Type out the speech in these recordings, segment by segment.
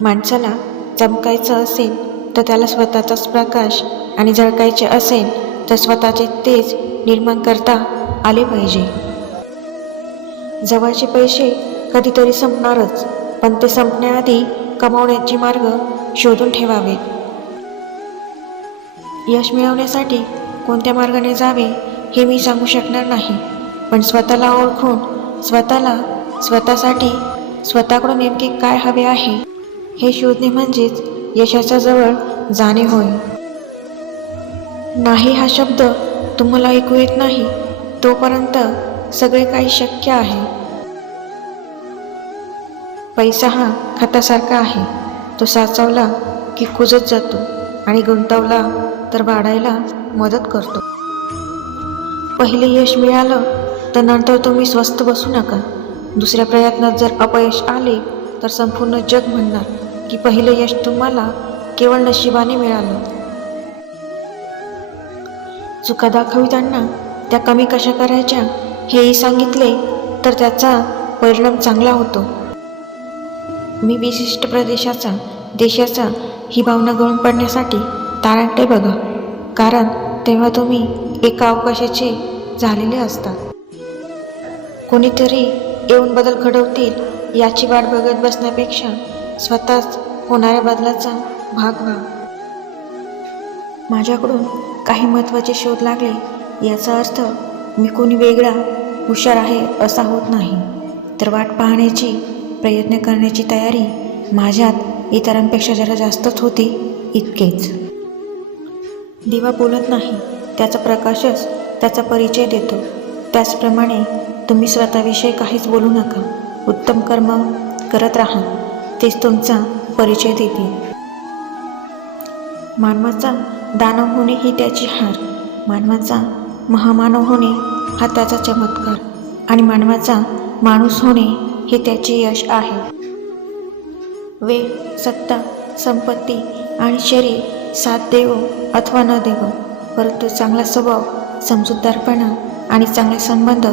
माणसाला चमकायचं असेल तर त्याला स्वतःचाच प्रकाश आणि झळकायचे असेल तर स्वतःचे तेज निर्माण करता आले पाहिजे. जवळचे पैसे कधीतरी संपणारच पण ते संपण्याआधी कमावण्याचे मार्ग शोधून ठेवावेत यश मिळवण्यासाठी कोणत्या मार्गाने जावे हे मी सांगू शकणार नाही पण स्वतःला ओळखून स्वतःला स्वतःसाठी स्वतःकडून नेमके काय हवे आहे हे शोधणे म्हणजेच यशाच्या जवळ जाणे होय. नाही हा शब्द तुम्हाला ऐकू येत नाही तोपर्यंत सगळे काही शक्य आहे. पैसा हा खतासारखा आहे तो साचवला की कुजत जातो आणि गुंतवला तर वाढायला मदत करतो. पहिले यश मिळालं तर नंतर तुम्ही स्वस्त बसू नका. दुसऱ्या प्रयत्नात जर अपयश आले तर संपूर्ण जग म्हणणार. की पहिलं यश तुम्हाला केवळ नशिबाने मिळालं. चुका दाखविताना त्या कमी कशा करायच्या हेही सांगितले तर त्याचा परिणाम चांगला होतो. मी विशिष्ट प्रदेशाचा देशाचा ही भावना गळून पडण्यासाठी ताराटे बघा कारण तेव्हा तुम्ही एका अवकाशाचे झालेले असतात कोणीतरी येऊन बदल घडवतील याची वाट बघत बसण्यापेक्षा स्वतःच होणाऱ्या बदलाचा भाग व्हा. माझ्याकडून काही महत्त्वाचे शोध लागले याचा अर्थ मी कोणी वेगळा हुशार आहे असा होत नाही. तर वाट पाहण्याची प्रयत्न करण्याची तयारी माझ्यात इतरांपेक्षा जरा जास्तच होती इतकेच. दिवा बोलत नाही त्याचा प्रकाशच त्याचा परिचय देतो. त्याचप्रमाणे तुम्ही स्वतःविषयी काहीच बोलू नका. उत्तम कर्म करत राहा. तेच तुमचा परिचय देतील मानवाचा दानव होणे ही त्याची हार. मानवाचा महामानव होणे हा त्याचा चमत्कार. आणि मानवाचा माणूस होणे हे त्याचे यश आहे. वेळ सत्ता संपत्ती आणि शरीर साथ देवो अथवा न देवो परंतु चांगला स्वभाव समजूतदारपणा आणि चांगले संबंध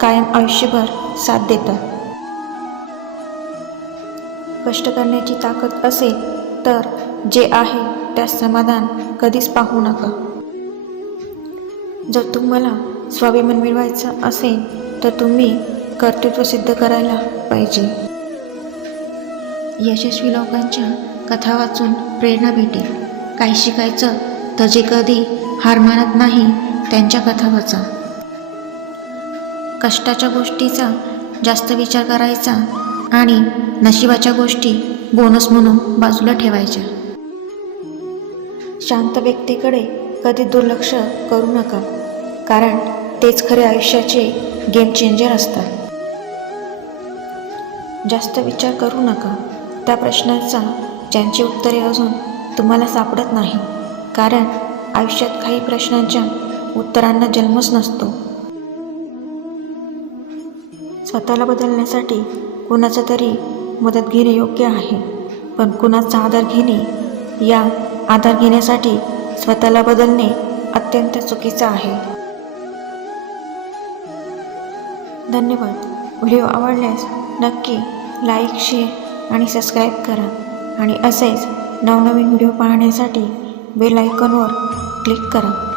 कायम आयुष्यभर साथ देतात. कष्ट करण्याची ताकद असेल तर जे आहे त्यास समाधान कधीच पाहू नका. जर तुम्हाला स्वाभिमान मिळवायचा असेल तर तुम्ही कर्तृत्व सिद्ध करायला पाहिजे. यशस्वी लोकांच्या कथा वाचून प्रेरणा भेटेल काही शिकायचं तर जे कधी हार मानत नाही त्यांच्या कथा वाचा. कष्टाच्या गोष्टीचा जास्त विचार करायचा आणि नशिबाच्या गोष्टी बोनस म्हणून बाजूला ठेवायच्या. शांत व्यक्तीकडे कधी दुर्लक्ष करू नका कारण तेच खरे आयुष्याचे गेम चेंजर असतात. जास्त विचार करू नका त्या प्रश्नाचा ज्यांची उत्तरे अजून तुम्हाला सापडत नाही कारण आयुष्यात काही प्रश्नांच्या उत्तरांना जन्मच नसतो. स्वतःला बदलण्यासाठी कुणाचा तरी मदत घेणे योग्य आहे. पण कुणाचा आधार घेणे या आधार घेण्यासाठी स्वतःला बदलणे अत्यंत चुकीचं आहे. धन्यवाद. व्हिडिओ आवडल्यास नक्की लाईक शेअर आणि सबस्क्राईब करा. आणि असेच नवनवीन व्हिडिओ पाहण्यासाठी बेल आयकॉनवर क्लिक करा.